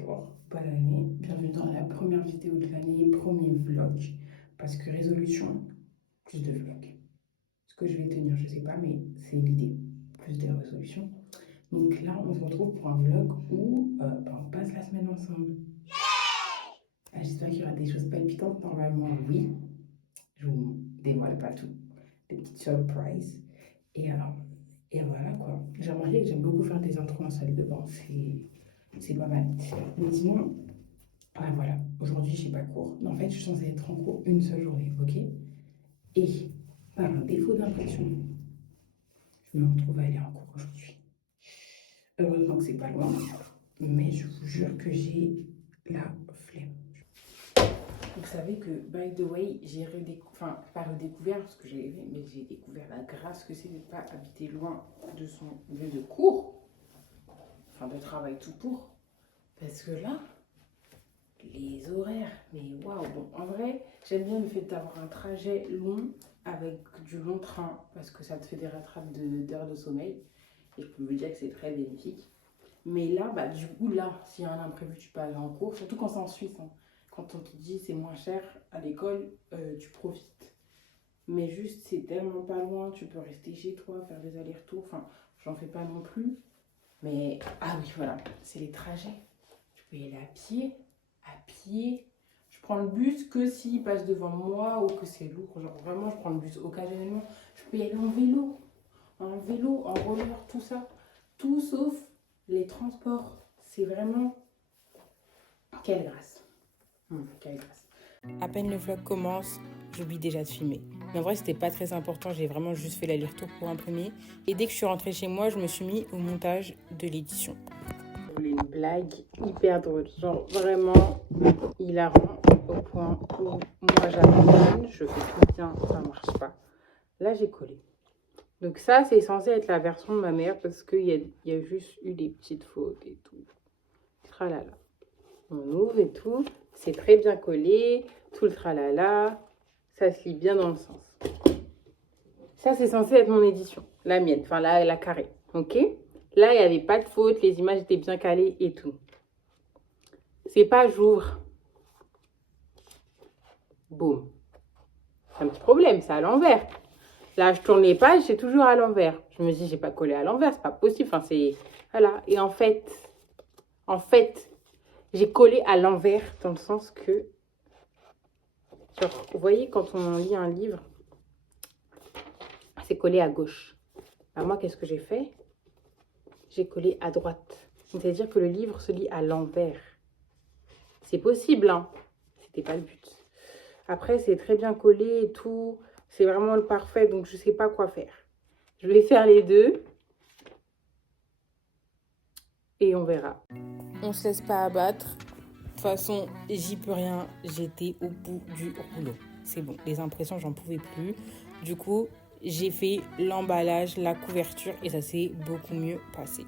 bonjour, bonne année, bienvenue dans la première vidéo de l'année, premier vlog, parce que résolution, plus de vlog. Ce que je vais tenir, je sais pas, mais c'est l'idée, plus de résolutions. Donc là, on se retrouve pour un vlog où on passe la semaine ensemble. J'espère qu'il y aura des choses palpitantes, normalement oui, je vous dévoile pas tout, des petites surprises. Et voilà quoi, j'ai remarqué que j'aime beaucoup faire des intros en salle de bain, c'est pas mal. Mais sinon, voilà, aujourd'hui j'ai pas cours. En fait, je suis censée être en cours une seule journée, ok? Et par un défaut d'impression, je me retrouve à aller en cours aujourd'hui. Heureusement que c'est pas loin, mais je vous jure que j'ai la flemme. Vous savez que, by the way, j'ai pas redécouvert, parce que j'avais vu, mais j'ai découvert la grâce que c'est de ne pas habiter loin de son lieu de cours, enfin de travail tout court. Parce que là, les horaires, mais waouh, bon, en vrai, j'aime bien le fait d'avoir un trajet long avec du long train, parce que ça te fait des rattrapes d'heures de sommeil, et je peux vous dire que c'est très bénéfique. Mais là, du coup, là, s'il y a un imprévu, tu peux aller en cours, surtout quand c'est en Suisse, hein. Quand on te dit c'est moins cher à l'école, tu profites. Mais juste, c'est tellement pas loin, tu peux rester chez toi, faire des allers-retours, enfin, j'en fais pas non plus. Mais, ah oui, voilà, c'est les trajets. Tu peux y aller à pied. Je prends le bus que s'il passe devant moi ou que c'est lourd. Genre vraiment, je prends le bus occasionnellement. Je peux y aller en vélo, en roller, tout ça. Tout sauf les transports. C'est vraiment... Quelle grâce. Quelle grâce. À peine le vlog commence, j'oublie déjà de filmer. Mais en vrai, c'était pas très important. J'ai vraiment juste fait l'aller-retour pour imprimer. Et dès que je suis rentrée chez moi, je me suis mis au montage de l'édition. Une blague hyper drôle, genre vraiment hilarant au point où moi j'abandonne, je fais tout bien, ça marche pas. Là j'ai collé. Donc ça c'est censé être la version de ma mère parce qu'il y a juste eu des petites fautes et tout. Tralala. On ouvre et tout, c'est très bien collé, tout le tralala, ça se lit bien dans le sens. Ça c'est censé être mon édition, la mienne, enfin la carrée, ok? Là, il n'y avait pas de faute, les images étaient bien calées et tout. C'est pas j'ouvre. Boum. C'est un petit problème, c'est à l'envers. Là, je tourne les pages, c'est toujours à l'envers. Je me dis, j'ai pas collé à l'envers, c'est pas possible. Enfin, c'est... Voilà. Et en fait, j'ai collé à l'envers dans le sens que... Genre, vous voyez, quand on lit un livre, c'est collé à gauche. Alors moi, qu'est-ce que j'ai fait? J'ai collé à droite. C'est-à-dire que le livre se lit à l'envers. C'est possible, hein. C'était pas le but. Après, c'est très bien collé et tout. C'est vraiment le parfait, donc je sais pas quoi faire. Je vais faire les deux. Et on verra. On se laisse pas abattre. De toute façon, j'y peux rien. J'étais au bout du rouleau. C'est bon, les impressions, j'en pouvais plus. Du coup, j'ai fait l'emballage, la couverture et ça s'est beaucoup mieux passé.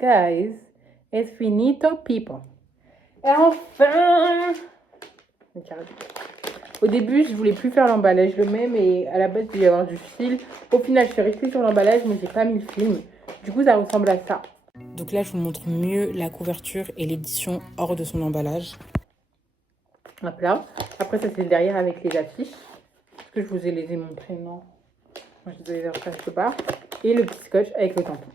Guys, it's finito people. Et enfin! Au début, je voulais plus faire l'emballage le même et à la base, il devait y avoir du fil. Au final, je suis restée sur l'emballage, mais j'ai pas mis le film. Du coup, ça ressemble à ça. Donc là, je vous montre mieux la couverture et l'édition hors de son emballage. Hop là. Après, ça, c'est le derrière avec les affiches. Est-ce que je vous les ai montrées? Non. Moi, je les ai refaits quelque part. Et le petit scotch avec le tampon.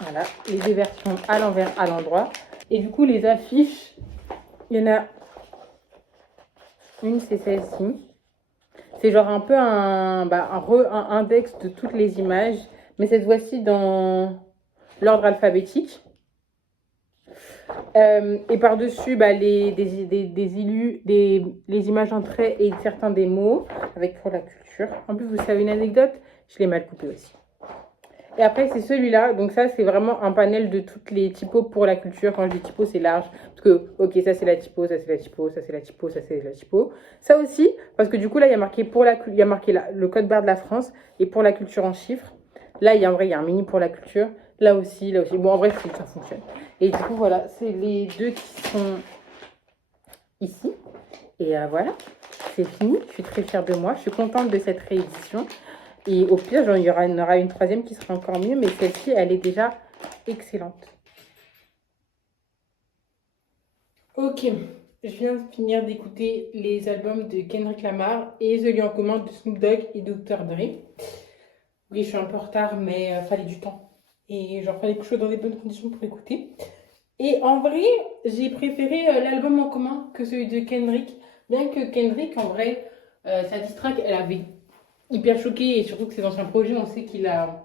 Voilà. Les deux versions à l'envers, à l'endroit. Et du coup, les affiches, il y en a une, c'est celle-ci. C'est genre un peu un index de toutes les images. Mais cette fois-ci dans l'ordre alphabétique. Et par-dessus, les images en trait et certains des mots avec pour la culture. En plus, vous savez une anecdote, je l'ai mal coupé aussi. Et après, c'est celui-là. Donc ça, c'est vraiment un panel de toutes les typos pour la culture. Quand je dis typo, c'est large. Parce que, ok, ça c'est la typo, ça c'est la typo, ça c'est la typo, ça c'est la typo. Ça aussi, parce que du coup, là, il y a marqué, le code barre de la France et pour la culture en chiffres. Là, il y a un mini pour la culture. Là aussi, là aussi. Bon, en vrai, ça fonctionne. Et du coup, voilà, c'est les deux qui sont ici. Et voilà, c'est fini. Je suis très fière de moi. Je suis contente de cette réédition. Et au pire, il y en aura une troisième qui sera encore mieux. Mais celle-ci, elle est déjà excellente. Ok, je viens de finir d'écouter les albums de Kendrick Lamar et The Lieu en commun de Snoop Dogg et Dr. Dre. Oui, je suis un peu en retard, mais fallait du temps. Et genre, fallait que je sois dans des bonnes conditions pour l'écouter. Et en vrai, j'ai préféré l'album en commun que celui de Kendrick. Bien que Kendrick, en vrai, sa diss track, elle avait hyper choqué. Et surtout que ses anciens projets, on sait qu'il a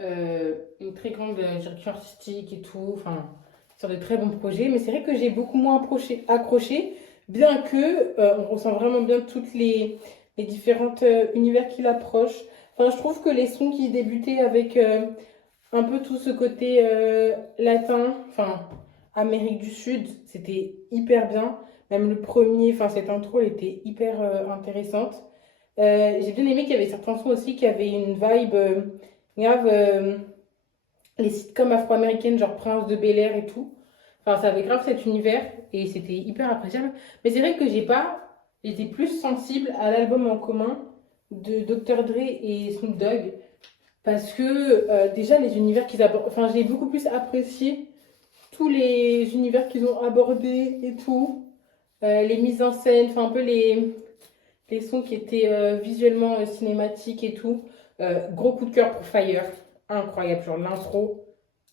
une très grande direction artistique et tout. Enfin, sur de très bons projets. Mais c'est vrai que j'ai beaucoup moins accroché, bien que on ressent vraiment bien toutes les différentes univers qu'il approche. Enfin, je trouve que les sons qui débutaient avec un peu tout ce côté latin, enfin Amérique du Sud, c'était hyper bien. Même le premier, enfin cette intro, elle était hyper intéressante. J'ai bien aimé qu'il y avait certains sons aussi qui avaient une vibe grave, les sitcoms afro-américaines, genre Prince de Bel-Air et tout. Enfin, ça avait grave cet univers et c'était hyper appréciable. Mais c'est vrai que j'étais plus sensible à l'album en commun de Dr. Dre et Snoop Dogg parce que déjà les univers qu'ils abordent, enfin j'ai beaucoup plus apprécié tous les univers qu'ils ont abordés et tout. Les mises en scène, enfin un peu les sons qui étaient visuellement cinématiques et tout. Gros coup de cœur pour Fire, incroyable, genre l'intro,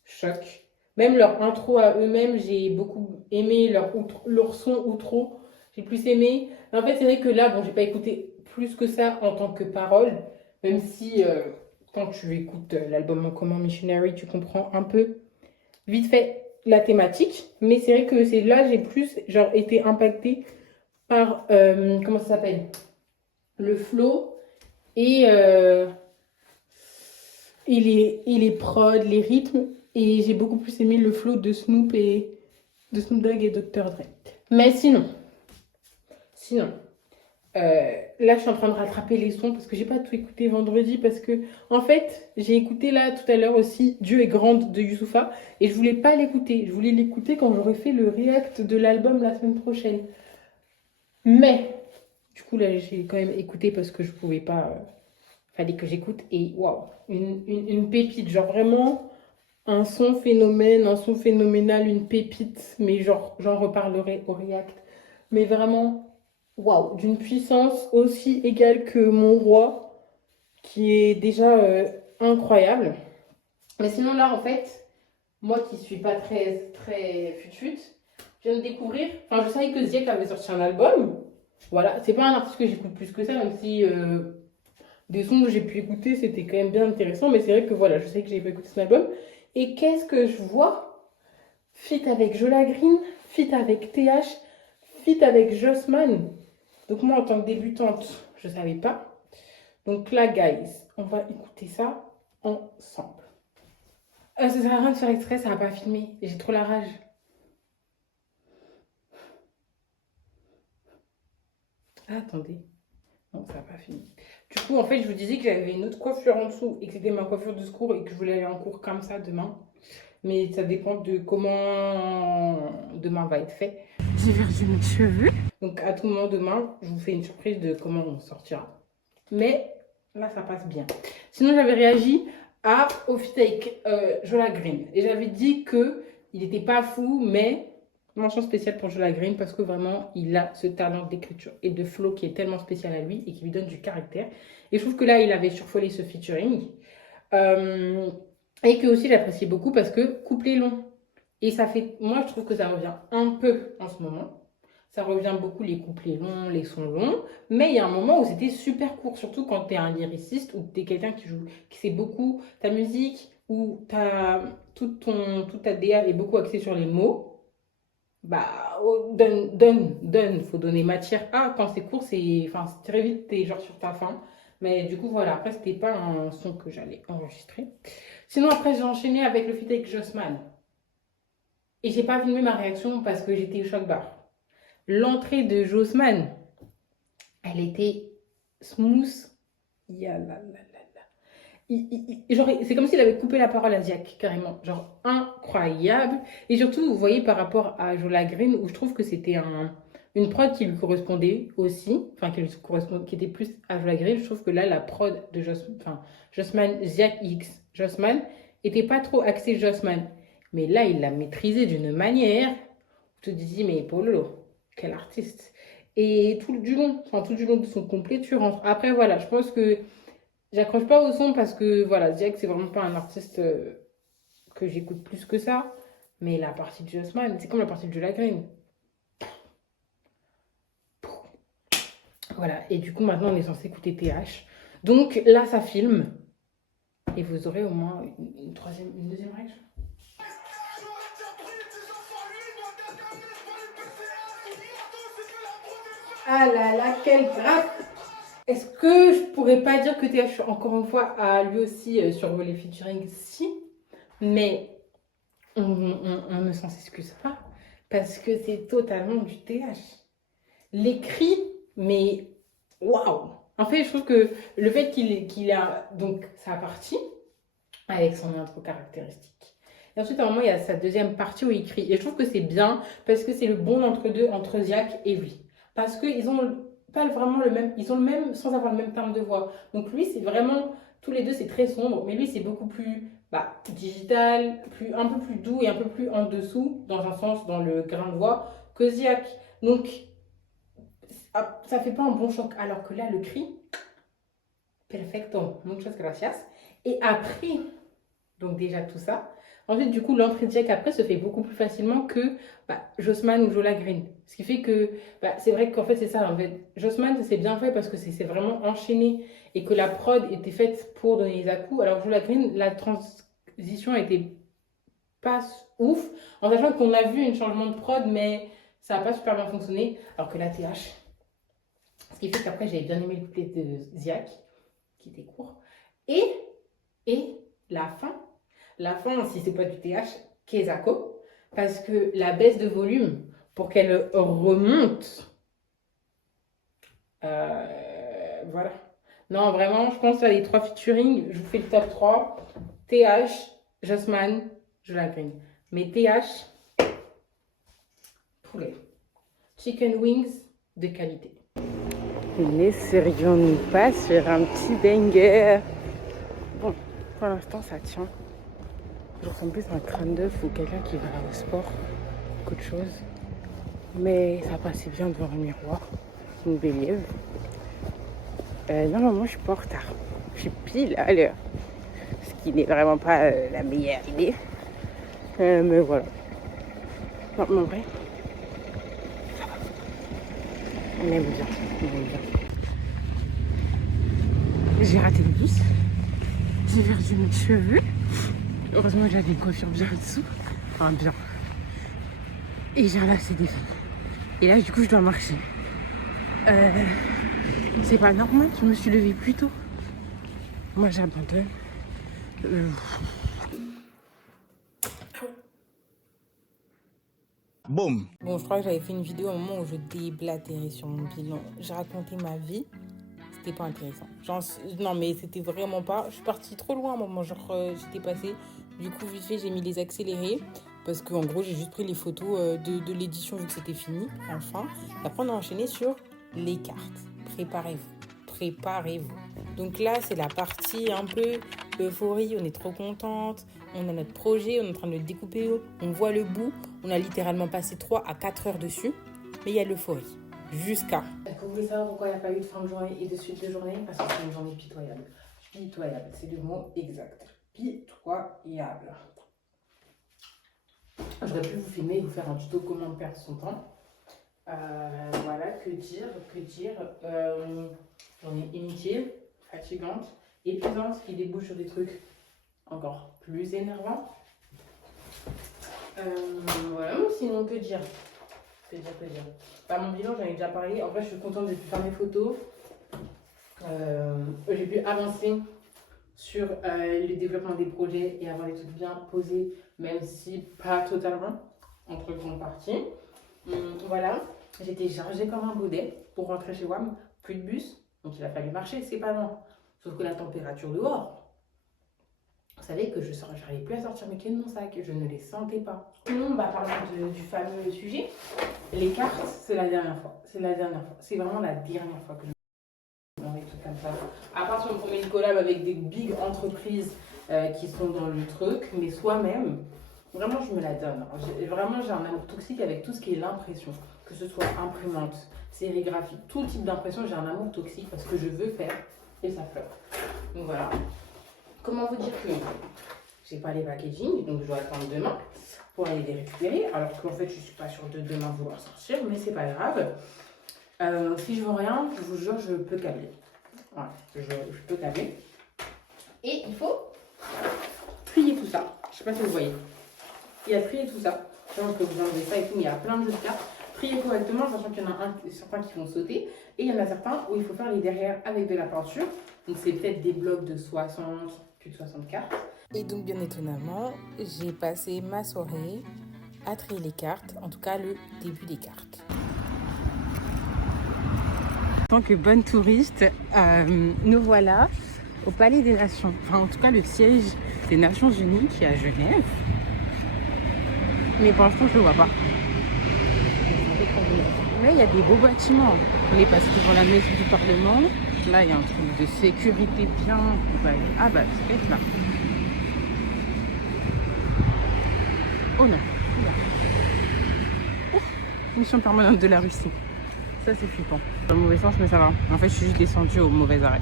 choc. Même leur intro à eux-mêmes, j'ai beaucoup aimé leur son outro, j'ai plus aimé. Mais en fait, c'est vrai que là, bon, j'ai pas écouté plus que ça en tant que parole, même si quand tu écoutes l'album en commun Missionary, tu comprends un peu vite fait la thématique. Mais c'est vrai que c'est là, j'ai plus genre été impactée par comment ça s'appelle, le flow et, et les prods, les rythmes. Et j'ai beaucoup plus aimé le flow de Snoop Dogg et Dr. Dre. Mais sinon, là je suis en train de rattraper les sons parce que j'ai pas tout écouté vendredi parce que en fait j'ai écouté là tout à l'heure aussi Dieu est grande de Youssoupha et je voulais pas l'écouter. Je voulais l'écouter quand j'aurais fait le react de l'album la semaine prochaine. Mais du coup là j'ai quand même écouté parce que je pouvais pas. Fallait que j'écoute et waouh, une pépite, genre vraiment un son phénomène, un son phénoménal, une pépite, mais genre j'en reparlerai au React. Mais vraiment, waouh, d'une puissance aussi égale que Mon Roi, qui est déjà incroyable. Mais sinon là, en fait, moi qui suis pas très très fut je viens de découvrir, enfin je savais que Ziek avait sorti un album. Voilà, c'est pas un artiste que j'écoute plus que ça, même si des sons que j'ai pu écouter, c'était quand même bien intéressant, mais c'est vrai que voilà, je sais que j'ai pas écouté son album. Et qu'est-ce que je vois? Feat avec Jola Green, feat avec TH, feat avec Jossman. Donc moi, en tant que débutante, je savais pas. Donc là, guys, on va écouter ça ensemble. Ça sert à rien de faire exprès, ça va pas filmer. J'ai trop la rage. Ah, attendez. Non, ça va pas filmer. Du coup, en fait, je vous disais que j'avais une autre coiffure en dessous et que c'était ma coiffure de secours et que je voulais aller en cours comme ça demain. Mais ça dépend de comment demain va être fait. J'ai perdu mes cheveux. Donc à tout moment demain, je vous fais une surprise de comment on sortira. Mais là, ça passe bien. Sinon, j'avais réagi au feat avec Jola Green. Et j'avais dit que il n'était pas fou, mais mention spéciale pour Jola Green parce que vraiment, il a ce talent d'écriture et de flow qui est tellement spécial à lui et qui lui donne du caractère. Et je trouve que là, il avait surfolé ce featuring. Euh, et que aussi j'apprécie beaucoup parce que couplet long. Et ça fait, moi je trouve que ça revient un peu en ce moment. Ça revient beaucoup les couplets longs, les sons longs. Mais il y a un moment où c'était super court, surtout quand tu es un lyriciste ou tu es quelqu'un qui sait beaucoup ta musique, ou toute ta DA est beaucoup axée sur les mots. Bah, oh, donne, faut donner matière. Ah, quand c'est court, enfin, c'est très vite, t'es genre sur ta fin. Mais du coup, voilà, après, c'était pas un son que j'allais enregistrer. Sinon, après, j'ai enchaîné avec le feat avec Jossman. Et j'ai pas filmé ma réaction parce que j'étais au choc bar. L'entrée de Jossman, elle était smooth. Yalala. Genre, c'est comme s'il avait coupé la parole à Ziak, carrément. Genre, incroyable. Et surtout, vous voyez, par rapport à Jola Green, où je trouve que c'était une prod qui lui correspondait aussi, enfin, qui était plus à Jola Green, je trouve que là, la prod de Jossman, Ziak X, Jossman, était pas trop axée Jossman. Mais là, il l'a maîtrisé d'une manière. te dis, mais Polo, quel artiste. Et tout du long de son complet, tu rentres. Après, voilà, je pense que j'accroche pas au son parce que, voilà, je dirais que c'est vraiment pas un artiste que j'écoute plus que ça. Mais la partie de Jossman, c'est comme la partie de Jola Green. Voilà, et du coup, maintenant, on est censé écouter TH. Donc là, ça filme. Et vous aurez au moins une deuxième règle. Ah là là, quel grave! Est-ce que je pourrais pas dire que TH, encore une fois, a lui aussi survolé les featuring? Si, mais on ne s'en excuse pas parce que c'est totalement du TH. Les cris, mais waouh! En fait, je trouve que le fait qu'il a donc sa partie avec son intro caractéristique. Et ensuite, à un moment, il y a sa deuxième partie où il crie. Et je trouve que c'est bien parce que c'est le bon entre-deux entre Ziak et lui. Parce qu'ils ont pas vraiment le même, ils ont le même sans avoir le même timbre de voix. Donc lui, c'est vraiment, tous les deux, c'est très sombre, mais lui, c'est beaucoup plus digital, un peu plus doux et un peu plus en dessous, dans un sens, dans le grain de voix, que Ziak. Donc, ça fait pas un bon choc. Alors que là, le cri, perfecto, muchas gracias. Et après, donc déjà tout ça. Ensuite, du coup, l'entrée de Jack après se fait beaucoup plus facilement que Jossman ou Jola Green. Ce qui fait que c'est vrai qu'en fait, c'est ça. En fait, Jossman, c'est bien fait parce que c'est vraiment enchaîné et que la prod était faite pour donner les à-coups. Alors, Jola Green, la transition était pas ouf, en sachant qu'on a vu un changement de prod, mais ça n'a pas super bien fonctionné. Alors que la TH, ce qui fait qu'après, j'avais bien aimé le couplet de Ziak, qui était court. Et la fin, si c'est pas du TH, Kezako, parce que la baisse de volume, pour qu'elle remonte, voilà. Non, vraiment, je pense à les 3 featuring, je vous fais le top 3. TH, Jossman, Jola Green. Mais TH, poulet. Chicken wings de qualité. Ne serions-nous pas sur un petit banger? Bon, pour l'instant, ça tient. Je ressemble plus à un crâne d'œuf ou quelqu'un qui va au sport qu'autre chose. Mais ça passait bien devant le miroir. Une béliève. Normalement, je suis pas en retard. Je suis pile à l'heure. Ce qui n'est vraiment pas la meilleure idée. Mais voilà. Non, mais en vrai, ça va. On aime bien. On aime bien. J'ai raté le bus. J'ai perdu mes cheveux. Heureusement, j'avais une coiffure bien dessous. Enfin, bien. Et j'ai un lacet défait. Et là, du coup, je dois marcher. C'est pas normal, je me suis levée plus tôt. Moi, j'abandonne. Boum. Bon, je crois que j'avais fait une vidéo au moment où je déblatérais sur mon bilan. J'ai raconté ma vie. C'était pas intéressant. Non, mais c'était vraiment pas. Je suis partie trop loin à un moment. J'étais passée. Du coup, vite fait, j'ai mis les accélérés. Parce qu'en gros, j'ai juste pris les photos de l'édition vu que c'était fini. Enfin. Et après, on a enchaîné sur les cartes. Préparez-vous. Donc là, c'est la partie un peu euphorie. On est trop contente. On a notre projet. On est en train de le découper. On voit le bout. On a littéralement passé 3 à 4 heures dessus. Mais il y a l'euphorie. Jusqu'à. Est-ce que vous voulez savoir pourquoi il n'y a pas eu de fin de journée et de suite de journée? Parce que c'est une journée pitoyable. Pitoyable, c'est le mot exact. Pitoyable. J'aurais pu vous filmer et vous faire un tuto comment perdre son temps. Voilà, que dire. Journée inutile, fatigante, épuisante, qui débouche sur des trucs encore plus énervants. Voilà, sinon que dire. Mon bilan, j'en ai déjà parlé. En vrai, je suis contente de faire mes photos. J'ai pu avancer sur le développement des projets et avoir des trucs bien posés, même si pas totalement, entre grandes parties. Voilà, j'étais chargée comme un baudet pour rentrer chez WAM. Plus de bus, donc il a fallu marcher, c'est pas loin. Sauf que la température dehors, vous savez que je n'arrivais plus à sortir mes clés de mon sac, je ne les sentais pas. Sinon, parlons du fameux sujet. Les cartes, c'est la dernière fois. C'est vraiment la dernière fois que je fais des trucs comme ça. À part si on fait une collab avec des big entreprises qui sont dans le truc, mais soi-même, Vraiment, je me la donne. Vraiment, j'ai un amour toxique avec tout ce qui est l'impression. Que ce soit imprimante, sérigraphie, tout type d'impression, j'ai un amour toxique parce que je veux faire et ça flop. Donc voilà. Comment vous dire que j'ai pas les packaging, donc je dois attendre demain pour aller les récupérer. Alors qu'en fait, je suis pas sûre de demain vouloir sortir, mais c'est pas grave. Si je veux rien, je vous jure, je peux câbler. Voilà, je peux câbler. Et il faut trier tout ça. Je sais pas si vous voyez. Il y a trier tout ça. On peut vous enlever ça et tout, mais il y a plein de jeux de cartes. Trier correctement, sachant qu'il y en a certains qui vont sauter. Et il y en a certains où il faut faire les derrière avec de la peinture. Donc c'est peut-être des blocs de 60, plus de 60 cartes. Et donc, bien étonnamment, j'ai passé ma soirée à trier les cartes, en tout cas le début des cartes. En tant que bonne touriste, nous voilà au Palais des Nations. Enfin, en tout cas, le siège des Nations Unies qui est à Genève. Mais pour l'instant, je ne le vois pas. Là, il y a des beaux bâtiments. On est passé devant la maison du Parlement. Là, il y a un truc de sécurité bien. Ah bah, c'est peut-être là. Oh non. Oh, mission permanente de la Russie. Ça, c'est flippant. Dans le mauvais sens, mais ça va. En fait, je suis juste descendue au mauvais arrêt.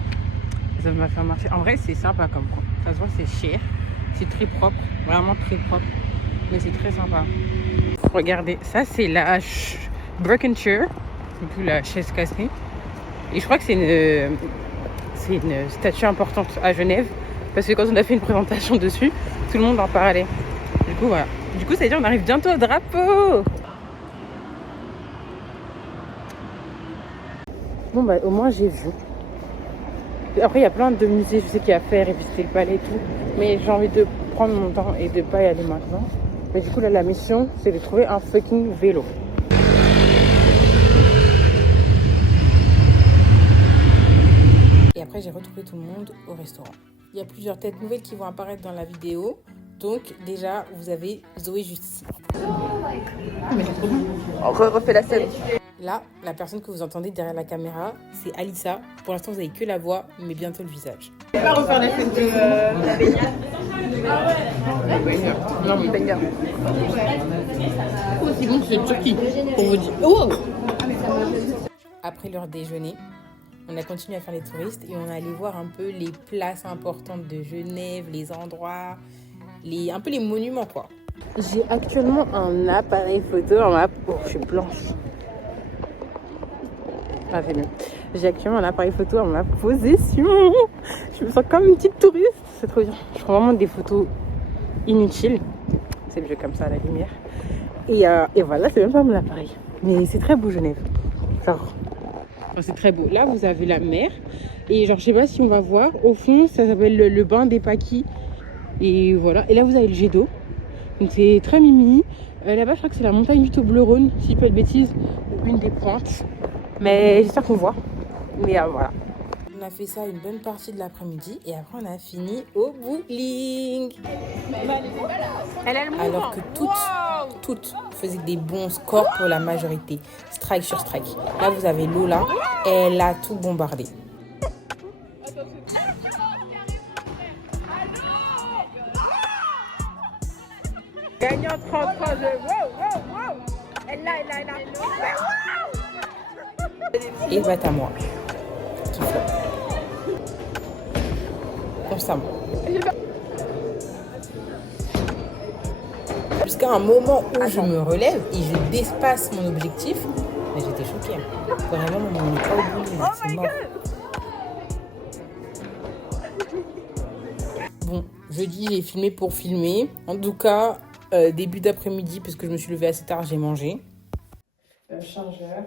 Ça m'a fait marcher. En vrai, c'est sympa comme quoi. Ça se voit, c'est cher. C'est très propre. Vraiment très propre. Mais c'est très sympa. Regardez, ça, c'est la Broken Chair. C'est tout la chaise cassée. Et je crois que c'est une statue importante à Genève. Parce que quand on a fait une présentation dessus, tout le monde en parlait. Du coup, voilà. Du coup, ça veut dire qu'on arrive bientôt au drapeau. Bon, bah, au moins, j'ai vu. Après, il y a plein de musées, je sais qu'il y a à faire et visiter le palais et tout. Mais j'ai envie de prendre mon temps et de ne pas y aller maintenant. Mais du coup, là, la mission, c'est de trouver un fucking vélo. Et après, j'ai retrouvé tout le monde au restaurant. Il y a plusieurs têtes nouvelles qui vont apparaître dans la vidéo. Donc, déjà, vous avez Zoé Justice. On refait la scène. Là, la personne que vous entendez derrière la caméra, c'est Alissa. Pour l'instant, vous n'avez que la voix, mais bientôt le visage. On va refaire la scène de la baignade. Non, mais baignade. Oh, c'est bon, c'est Turquie. Pour vous dire. Oh! Après leur déjeuner, on a continué à faire les touristes et on est allé voir un peu les places importantes de Genève, les endroits, un peu les monuments, quoi. J'ai actuellement un appareil photo en ma... Oh, je suis blanche. Ah, c'est bien. J'ai actuellement un appareil photo en ma possession. Je me sens comme une petite touriste. C'est trop bien. Je prends vraiment des photos inutiles. C'est mieux comme ça à la lumière. Et voilà, c'est même pas mon appareil. Mais c'est très beau, Genève. Genre, c'est très beau. Là, vous avez la mer. Et genre, je sais pas si on va voir. Au fond, ça s'appelle le bain des Paquis. Et voilà. Et là, vous avez le jet d'eau. Donc, c'est très mimi. Là-bas, je crois que c'est la montagne du Toblerone, si je dis pas de bêtises. Une des pointes. Mais j'espère qu'on voit. Mais voilà. On a fait ça une bonne partie de l'après-midi et après on a fini au bowling. Alors que toutes faisaient des bons scores pour la majorité. Strike sur strike. Là vous avez Lola, elle a tout bombardé. Gagnant 33 de wow. Elle là. Et va à moi. Qui flotte. Constamment. Jusqu'à un moment où je me relève et je dépasse mon objectif, mais j'étais choquée. Vraiment, on n'est pas au bout, c'est mort. Bon, jeudi, j'ai filmé pour filmer. En tout cas, début d'après-midi, parce que je me suis levée assez tard, j'ai mangé. Chargeur.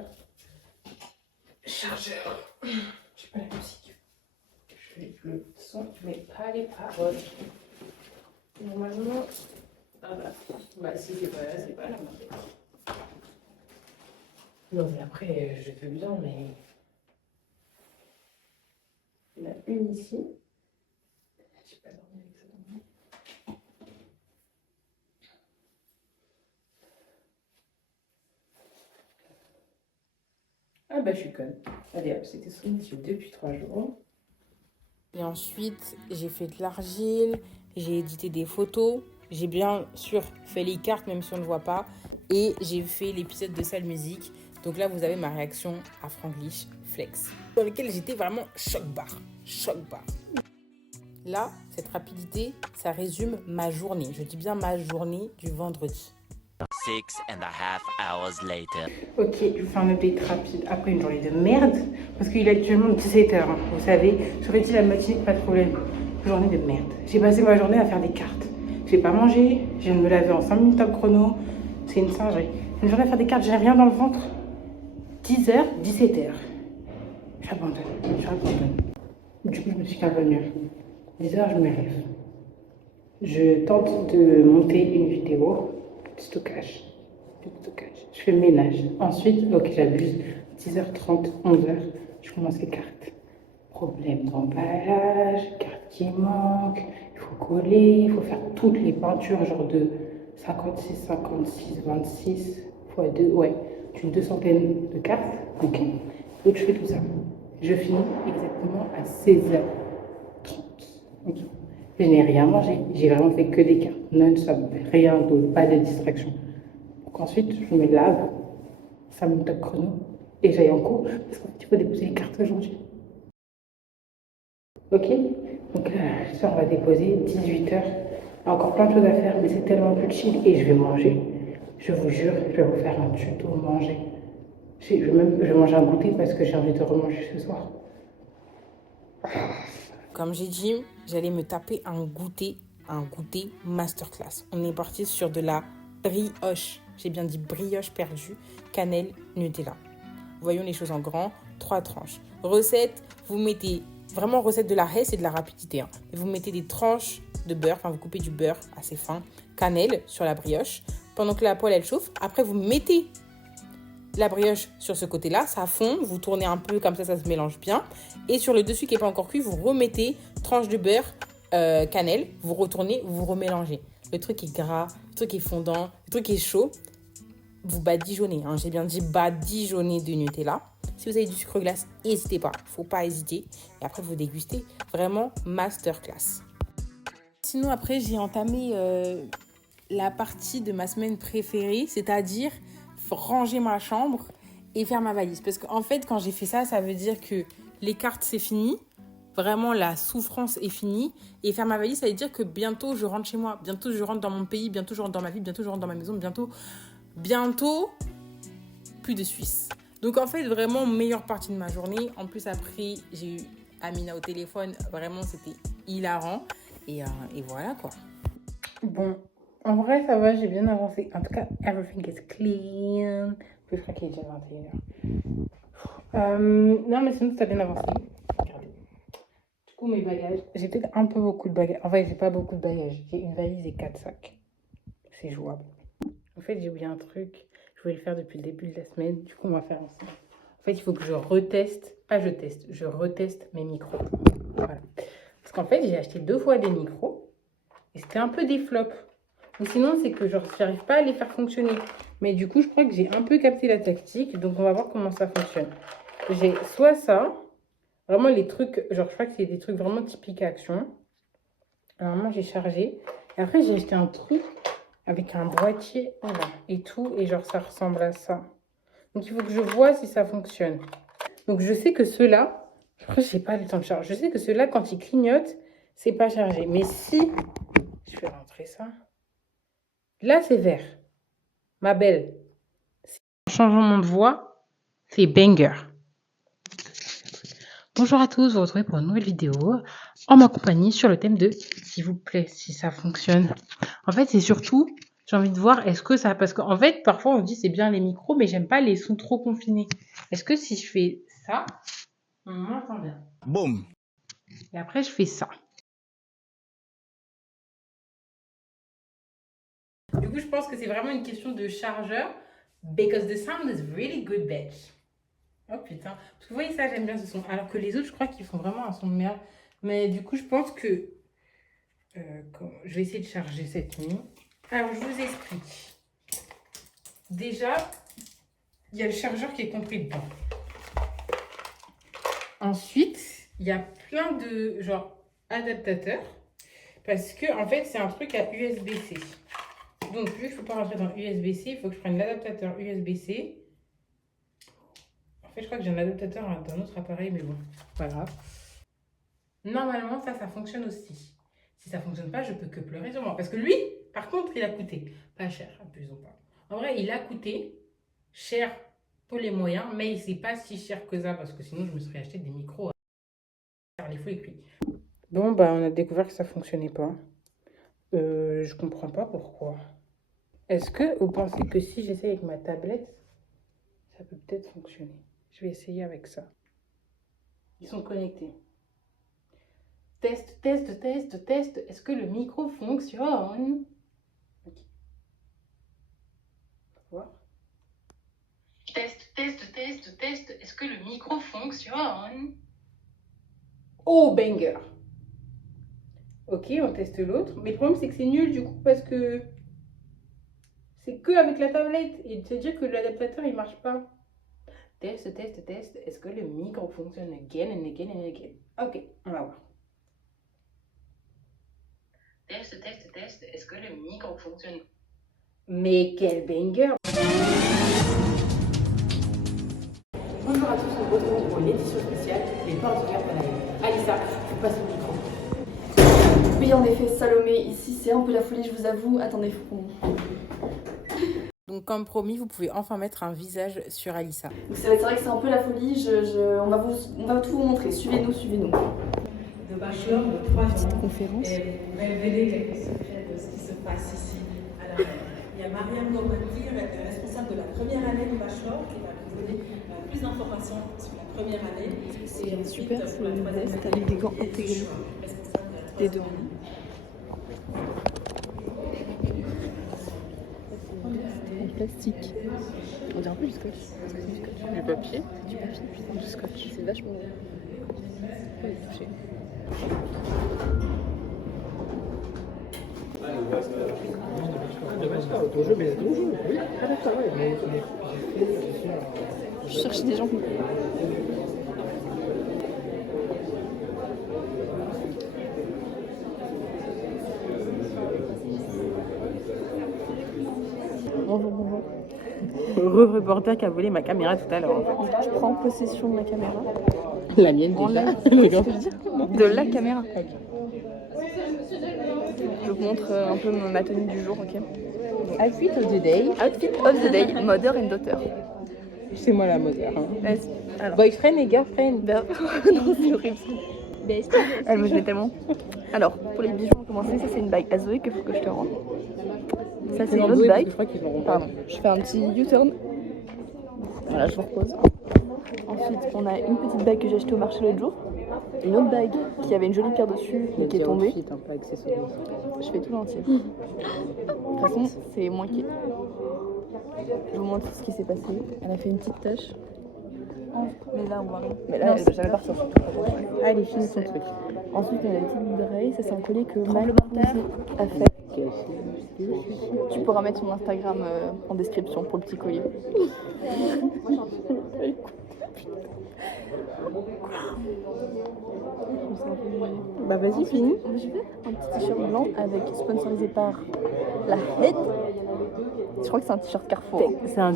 J'ai pas la musique. Je fais le son, mais pas les paroles. Normalement. Ah bah si c'est pas là. Non, mais après, je fais bien, mais. Il y en a une ici. J'ai pas dormi avec ça dans le lit. Ah bah je suis conne. Allez hop, c'était sous mes yeux depuis 3 jours. Et ensuite, j'ai fait de l'argile, j'ai édité des photos. J'ai bien sûr fait les cartes, même si on ne voit pas. Et j'ai fait l'épisode de Salle Musique. Donc là, vous avez ma réaction à Franglish Flex. Dans lequel j'étais vraiment choc-barre. Choc-barre. Là, cette rapidité, ça résume ma journée. Je dis bien ma journée du vendredi. 6.5 hours later. Ok, je vous fais un update rapide après une journée de merde. Parce qu'il est actuellement 17h, hein, vous savez. J'aurais dit la matinée, pas de problème. Journée de merde. J'ai passé ma journée à faire des cartes. J'ai pas mangé, je viens de me laver en 5 minutes top chrono. C'est une singerie. Une journée à faire des cartes, j'ai rien dans le ventre. 10h, 17h. J'abandonne. Du coup, je me suis calmée. 10h, je me lève. Je tente de monter une vidéo. Stockage. Je fais le ménage. Ensuite, ok, j'abuse. 10h30, 11h, je commence les cartes. Problème d'emballage, carte qui manque, il faut coller, il faut faire toutes les peintures, genre de 56, 56, 26 fois 2, ouais, une 200 de cartes, ok. Donc je fais tout ça. Je finis exactement à 16h30, ok. Je n'ai rien mangé, j'ai vraiment fait que des cartes, non-stop, rien d'autre, pas de distraction. Donc ensuite, je me lave, ça me top chrono, et j'aille en cours, parce qu'en fait, il faut déposer les cartes aujourd'hui. Ok, donc ça on va déposer 18h. Encore plein de choses à faire, mais c'est tellement plus chill et je vais manger. Je vous jure, je vais vous faire un tuto manger. Je vais manger un goûter parce que j'ai envie de remanger ce soir. Comme j'ai dit, j'allais me taper un goûter masterclass. On est parti sur de la brioche. J'ai bien dit brioche perdue, cannelle, Nutella. Voyons les choses en grand, 3 tranches. Recette, vous mettez vraiment recette de la haie, c'est de la rapidité. Hein. Vous mettez des tranches de beurre, enfin vous coupez du beurre assez fin, cannelle sur la brioche. Pendant que la poêle elle chauffe, après vous mettez la brioche sur ce côté-là, ça fond, vous tournez un peu comme ça se mélange bien. Et sur le dessus qui n'est pas encore cuit, vous remettez tranche de beurre, cannelle, vous retournez, vous remélangez. Le truc est gras, le truc est fondant, le truc est chaud. Vous badigeonnez, hein, j'ai bien dit badigeonnez de Nutella. Si vous avez du sucre glace, n'hésitez pas, faut pas hésiter. Et après, vous dégustez, vraiment masterclass. Sinon, après, j'ai entamé la partie de ma semaine préférée, c'est-à-dire ranger ma chambre et faire ma valise. Parce qu'en fait, quand j'ai fait ça, ça veut dire que les cartes, c'est fini. Vraiment, la souffrance est finie. Et faire ma valise, ça veut dire que bientôt, je rentre chez moi. Bientôt, je rentre dans mon pays. Bientôt, je rentre dans ma ville. Bientôt, je rentre dans ma maison. Bientôt, plus de Suisse. Donc, en fait, vraiment, meilleure partie de ma journée. En plus, après, j'ai eu Amina au téléphone. Vraiment, c'était hilarant. Et voilà, quoi. Bon, en vrai, ça va, j'ai bien avancé. En tout cas, everything is clean. Je crois qu'il est déjà 21h. Non, mais sinon, ça a bien avancé. Regardez. Du coup, mes bagages, j'ai peut-être un peu beaucoup de bagages. En fait, j'ai pas beaucoup de bagages. J'ai une valise et 4 sacs. C'est jouable. En fait, j'ai oublié un truc. Je voulais le faire depuis le début de la semaine. Du coup, on va faire ensemble. En fait, il faut que je reteste. Pas je teste. Je reteste mes micros. Voilà. Parce qu'en fait, j'ai acheté 2 fois des micros. Et c'était un peu des flops. Ou sinon, c'est que genre, j'arrive pas à les faire fonctionner. Mais du coup, je crois que j'ai un peu capté la tactique. Donc, on va voir comment ça fonctionne. J'ai soit ça. Vraiment, les trucs, genre, je crois que c'est des trucs vraiment typiques Action. Normalement, j'ai chargé. Et après, j'ai acheté un truc avec un boîtier voilà, et tout. Et genre, ça ressemble à ça. Donc, il faut que je vois si ça fonctionne. Donc, je sais que ceux-là, après, je n'ai pas le temps de charger. Je sais que ceux-là, quand ils clignotent, c'est pas chargé. Mais si, je vais rentrer ça. Là, c'est vert. Ma belle. Changement de voix, c'est banger. Bonjour à tous, vous retrouvez pour une nouvelle vidéo en ma compagnie sur le thème de s'il vous plaît, si ça fonctionne. En fait, c'est surtout, j'ai envie de voir, est-ce que ça... Parce qu'en fait, parfois, on se dit c'est bien les micros, mais j'aime pas les sons trop confinés. Est-ce que si je fais ça, on m'entend bien? Boum. Et après, je fais ça. Du coup, je pense que c'est vraiment une question de chargeur. Because the sound is really good, bitch. Oh putain. Parce que vous voyez ça, j'aime bien ce son. Alors que les autres, je crois qu'ils font vraiment un son de merde. Mais du coup, je pense que... je vais essayer de charger cette nuit. Alors, je vous explique. Déjà, il y a le chargeur qui est compris dedans. Ensuite, il y a plein de, genre, adaptateurs. Parce que, en fait, c'est un truc à USB-C. Donc, vu que je ne peux pas rentrer dans USB-C, il faut que je prenne l'adaptateur USB-C. En fait, je crois que j'ai un adaptateur d'un autre appareil, mais bon, pas grave. Normalement, ça fonctionne aussi. Si ça ne fonctionne pas, je peux que pleurer sur moi. Parce que lui, par contre, il a coûté pas cher, abusons pas. En vrai, il a coûté cher pour les moyens, mais c'est pas si cher que ça, parce que sinon, je me serais acheté des micros à faire les faux et puis. Bon, bah, on a découvert que ça fonctionnait pas. Je comprends pas pourquoi. Est-ce que vous pensez que si j'essaye avec ma tablette, ça peut peut-être fonctionner? Je vais essayer avec ça. Ils sont connectés. Test, test, test, test. Est-ce que le micro fonctionne? Ok. On va voir. Test, test, test, test. Est-ce que le micro fonctionne? Oh, banger! Ok, on teste l'autre. Mais le problème, c'est que c'est nul du coup parce que c'est que avec la tablette. Et c'est-à-dire que l'adaptateur, il marche pas. Test, test, test. Est-ce que le micro fonctionne again and again and again? Ok, on va voir. Test, test, test. Est-ce que le micro fonctionne? Mais quel banger! Bonjour à tous, on se retrouve pour l'édition spéciale Les portes ouvertes à la haine. Alissa, tu passes le micro. Oui, en effet, Salomé, ici c'est un peu la folie, je vous avoue. Attendez, faut qu'on... Donc, comme promis, vous pouvez enfin mettre un visage sur Alissa. C'est vrai que c'est un peu la folie, on va tout vous montrer. Suivez-nous, suivez-nous. De bachelor de 3 ans. Petite conférence. Et révéler quelques secrets de ce qui se passe ici à la reine. Il y a Mariam Gomati, responsable de la première année du bachelor, qui va vous donner plus d'informations sur la première année. C'est super, c'est une veste avec des gants intégrés. Les deux en un. En plastique. On dirait un peu du scotch. Du papier? Du papier, putain, du scotch. C'est vachement bon. Faut les toucher. Je cherche des gens. Bonjour, bonjour. Reporter qui a volé ma caméra tout à l'heure. En fait. Je prends possession de ma caméra. La mienne En déjà. live. De la caméra. Je vous montre un peu ma tenue du jour, ok? Outfit of the day. Outfit of the day, mother and daughter. C'est moi la modèle. Hein. Vas-y. Alors. Boyfriend et girlfriend. Non, c'est horrible. Elle me gêne tellement. Alors, pour les bijoux, on va commencer. Ça, c'est une bague à Zoé qu'il faut que je te rende. Ça, c'est une autre bague. Pardon, je fais un petit U-turn. Voilà, je vous repose. Ensuite, on a une petite bague que j'ai achetée au marché l'autre jour. Une autre bague qui avait une jolie pierre dessus mais qui est tombée. Je fais tout l'entier. De toute façon, c'est moi qui... Je vous montre ce qui s'est passé. Elle a fait une petite tache. Mais là, on voit rien. Mais là, elle va jamais partir. Ah, elle est finie son truc. Ensuite, il y a des petites d'oreilles. Ça, c'est un collier que Maëlle a fait. Tu pourras mettre son Instagram en description pour le petit collier. Bah vas-y, fini. Un petit t-shirt blanc avec sponsorisé par la Head. Je crois que c'est un t-shirt Carrefour. C'est un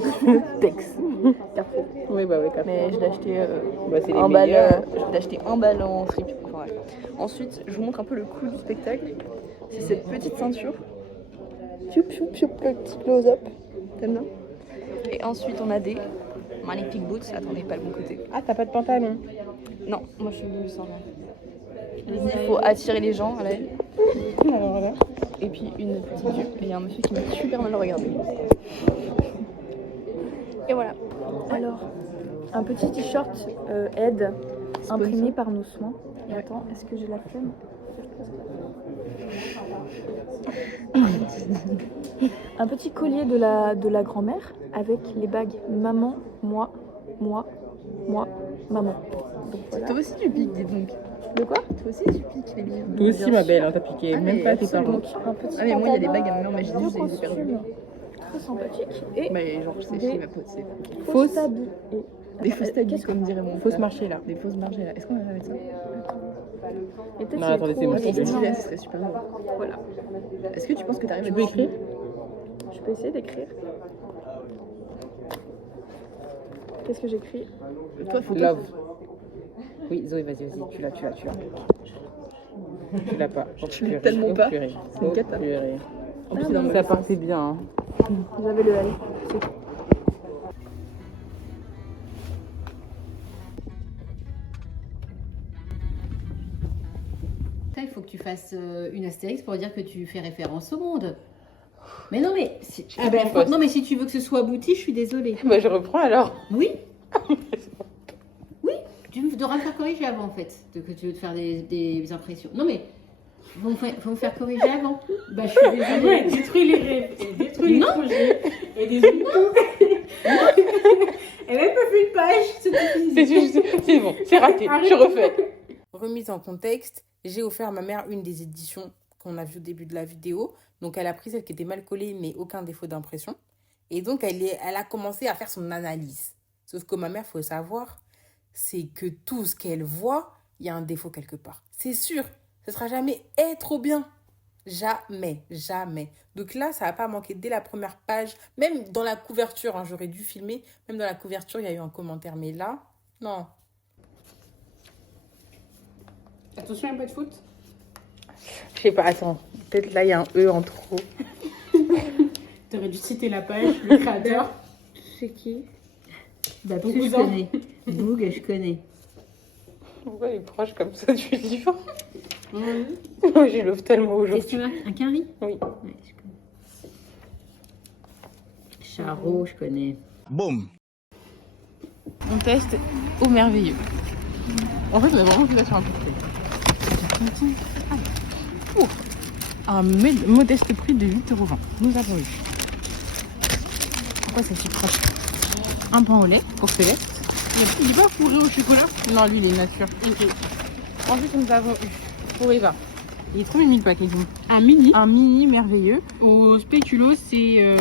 Tex. Carrefour. Oui, bah oui, Carrefour. Mais je l'ai acheté Bah, c'est les un balle. meilleurs. Je l'ai acheté un balle en strip. Enfin, ouais. Ensuite, je vous montre un peu le coût du spectacle. C'est cette petite ceinture. Piou, piou, piou, le petit close-up. T'aimes bien? Et ensuite, on a des magnifiques boots. Attendez, pas le bon côté. Ah, t'as pas de pantalon? Non, moi je suis venue sans rien. Il faut attirer les gens à la haine. Alors là. Et puis une petite jupe. Et il y a un monsieur qui m'a super mal regardé. Et voilà. Alors, un petit t-shirt Aide imprimé par nos soins. Et attends, est-ce que j'ai la flemme? Un petit collier de la grand-mère avec les bagues maman, moi, maman. Donc, voilà. Toi aussi tu piques, dis donc. De quoi? Toi aussi tu piques les bijoux. Toi aussi, ma belle, hein, t'as piqué. Même pas tes parents. Un petit Ah mais moi il y a des bagues à ma mère mais j'ai juste les ai costume perdues. très sympathique. Et Mais genre c'est chez ma pote, c'est fausses habits. des fausses tabilles comme dirait mon Fausse frère. marché là. Des fausses margées là. Est-ce qu'on va mettre ça? Et peut-être Non, c'est attendez, c'est trop bon, c'est bon. stylé, ce serait super beau. Voilà. Est-ce que tu penses que tu arrives Tu à peux dessiner? écrire? Je peux essayer d'écrire. Qu'est-ce que j'écris? Toi, photo. Love. Oui, Zoé, vas-y, tu l'as. Tu l'as pas. Oh, Je l'ai purée, tellement oh, pas. purée, C'est une oh, cata. purée. En plus, c'est dans le Ça même sens. partait bien. Hein. J'avais le L. C'est tout. Ça, il faut que tu fasses une astérix pour dire que tu fais référence au monde. Mais non, mais si, ah ben, poste. non, mais si tu veux que ce soit abouti, je suis désolée. Bah, je reprends alors. Oui. Oui, tu devras me faire corriger avant en fait, que tu veux te faire des impressions. Non mais, faut me faire corriger avant. Bah je suis désolée. Elle détruit les rêves, elle détruit les Non. projets, elle détruit tout. Elle a même pas fait une page, C'est bon, c'est raté. Arrête. Je refais. Remise en contexte, j'ai offert à ma mère une des éditions qu'on a vues au début de la vidéo. Donc, elle a pris celle qui était mal collée, mais aucun défaut d'impression. Et donc, elle a commencé à faire son analyse. Sauf que ma mère, il faut savoir, c'est que tout ce qu'elle voit, il y a un défaut quelque part. C'est sûr, ce sera jamais trop bien. Jamais. Donc là, ça va pas manquer dès la première page. Même dans la couverture, hein, j'aurais dû filmer. Même dans la couverture, il y a eu un commentaire. Mais là, non. Attention, il n'y a pas de faute. Je sais pas, attends. Peut-être là, il y a un E en trop. T'aurais dû citer la page, le créateur. C'est qui? Bah Ton parce que je cousin. connais. Boug, je connais. Pourquoi il est proche comme ça du livre? Moi, j'ai l'offre tellement Qu'est-ce que aujourd'hui. tu marques? Un quinri? Oui. Ouais, je connais. Charot, je connais. Boum. On teste au merveilleux. En fait, on a vraiment fait ça sur un portrait. Un modeste prix de 8,20 €. Nous avons eu. Pourquoi c'est si proche? Un pain au lait pour Céleste. Il est pas fourré au chocolat? Non, lui, il est nature. Ok. Ensuite, nous avons eu pour Eva. Il est trop mimi le packaging. Un mini. Un mini merveilleux. Au spéculoos, c'est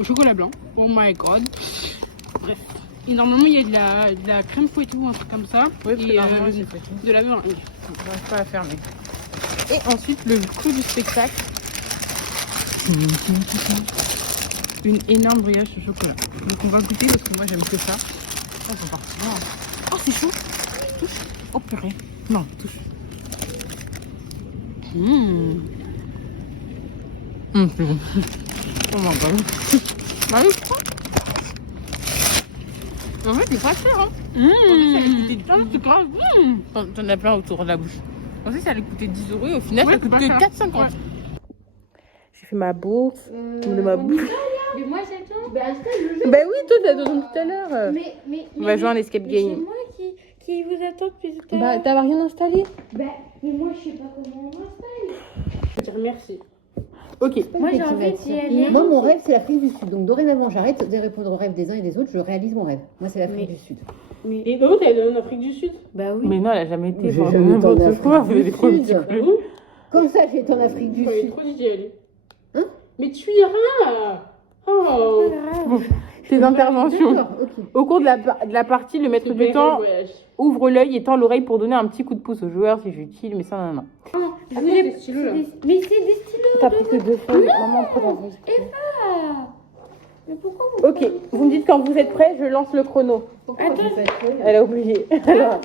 au chocolat blanc. Oh my god. Bref. Et normalement, il y a de la crème fouettée ou un truc comme ça. Oui, parce que et normalement, c'est petit. de la meringue. Je n'arrive pas à fermer. Et ensuite, le clou du spectacle. Une énorme brioche au chocolat. Donc, on va goûter parce que moi, j'aime que ça. Ça, c'est parti. Oh, c'est chaud. Touche. Oh, purée. Non, touche. C'est bon. Oh my god. Allez, prends. En fait, c'est pas cher, hein. Ça allait coûter 10 €. C'est grave. T'en as plein autour de la bouche. Je pensais que ça allait coûter 10 € et au final, Ouais, ça coûte c'est que pas 4,50 €. cher. J'ai fait ma bourse. de ma bouffe. Mais moi j'attends. Bah oui, toi, t'as besoin tout à l'heure. Mais On va jouer à un escape c'est game. moi qui vous attend depuis tout à Bah, l'heure. t'as rien installé? Bah, mais moi je sais pas comment on installe. Je vais dire merci. Ok. Moi j'ai envie d'y aller. Moi, mon rêve, c'est l'Afrique du Sud. Donc, dorénavant, j'arrête de répondre aux rêves des uns et des autres. Je réalise mon rêve. Moi, c'est l'Afrique du Sud. Et donc, t'es allée en Afrique du Sud? Bah oui. Mais non, elle a jamais été. J'ai Enfin, jamais été en n'importe quoi. Afrique Vous avez du des problèmes Sud. psychologiques. Comme ça, j'ai été en Afrique du J'avais Sud. trop dit d'y aller. Hein? Mais tu iras. Oh. Tes interventions. D'accord, ok. Au cours de la partie, le maître du temps ouvre l'œil et tend l'oreille pour donner un petit coup de pouce aux joueurs si c'est utile, mais ça, non. Je voulais... Mais c'est des stylos. T'as pris que 2 feuilles. Maman, pourquoi t'as fait? Ah. Mais pourquoi vous Ok, vous me dites quand vous êtes prêts, je lance le chrono. Pourquoi vous faites ça? Elle a oublié. Alors,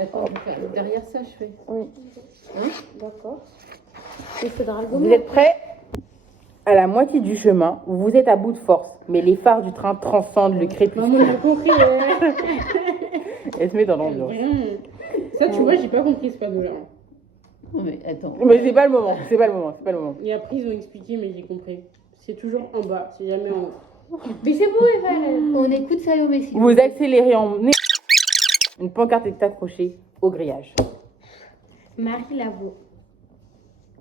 Attends, je vais faire. Derrière ça, je fais. oui. D'accord. Il faudra le Vous gommer. êtes prêts? À la moitié du chemin, vous êtes à bout de force, mais les phares du train transcendent le crépuscule. Maman, j'ai compris. Elle se met dans l'ambiance. Ça, tu vois, j'ai pas compris ce panneau-là. Non, mais attends. Mais c'est pas le moment. Et après, ils ont expliqué, mais j'ai compris. C'est toujours en bas, c'est jamais en haut. Mais c'est beau, Eva. On écoute Salomé. s'il Vous accélérez en... Une pancarte est accrochée au grillage. Marie Lavaux.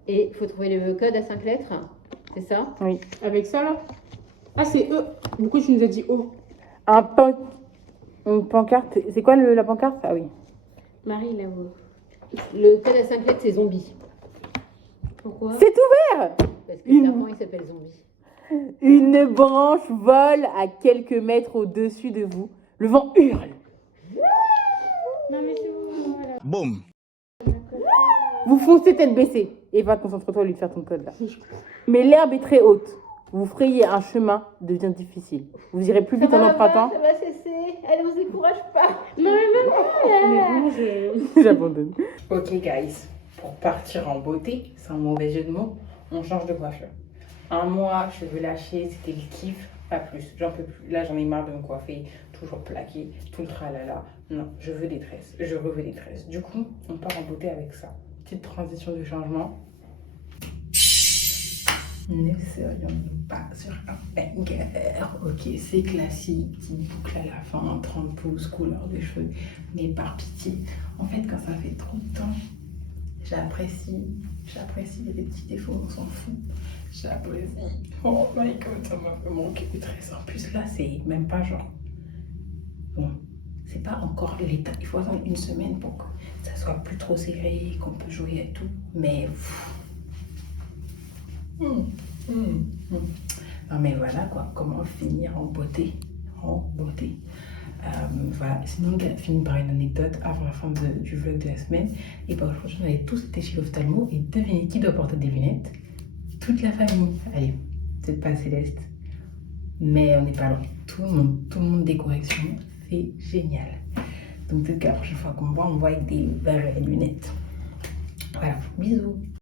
Et il faut trouver le code à 5 lettres. C'est ça? Oui. Avec ça, là? Ah, c'est E. Pourquoi tu nous as dit O? Une pancarte... C'est quoi la pancarte? Ah oui. Marie Lavaux. Le code à 5 lettres, c'est zombie. Pourquoi? C'est ouvert! Parce que le serpent, il s'appelle zombie. Une branche vole à quelques mètres au-dessus de vous. Le vent hurle. Non, mais c'est bon. Voilà. Boum. Vous foncez tête baissée. Eva, concentre-toi au lieu de faire ton code là. Mais l'herbe est très haute. Vous frayez un chemin devient difficile. Vous irez plus vite en empruntant. Ça va cesser. Allez, on se décourage pas. Non, mais maman, J'abandonne. Ok, guys. Pour partir en beauté, sans mauvais jeu de mots, on change de coiffure. Un mois, cheveux lâchés, c'était le kiff. Pas plus. J'en peux plus. Là, j'en ai marre de me coiffer. Toujours plaqué. Tout le tralala. Non, je veux des tresses. Je reveux des tresses. Du coup, on part en beauté avec ça. Petite transition de changement. Ne serions-nous pas sur un banger? Ok, c'est classique, petite boucle à la fin, 30 pouces, couleur de cheveux, mais par pitié. En fait, quand ça fait trop de temps, j'apprécie, il y a des petits défauts, on s'en fout. J'apprécie. Oh my god, ça m'a fait manquer de tresse. En plus, là, c'est même pas genre. Bon, c'est pas encore l'état. Il faut attendre une semaine pour que ça soit plus trop serré, qu'on peut jouer et tout. Mais. Non mais voilà quoi, comment finir en beauté, voilà, sinon on finit par une anecdote avant la fin du vlog de la semaine. Et bah aujourd'hui on avait tous été chez l'ophtalmo et devinez qui doit porter des lunettes? Toute la famille. Allez, peut-être pas Céleste, mais on n'est pas loin. Tout le monde des corrections, c'est génial. Donc peut-être que la prochaine fois qu'on me voit, on me voit avec des vraies lunettes. Voilà, bisous.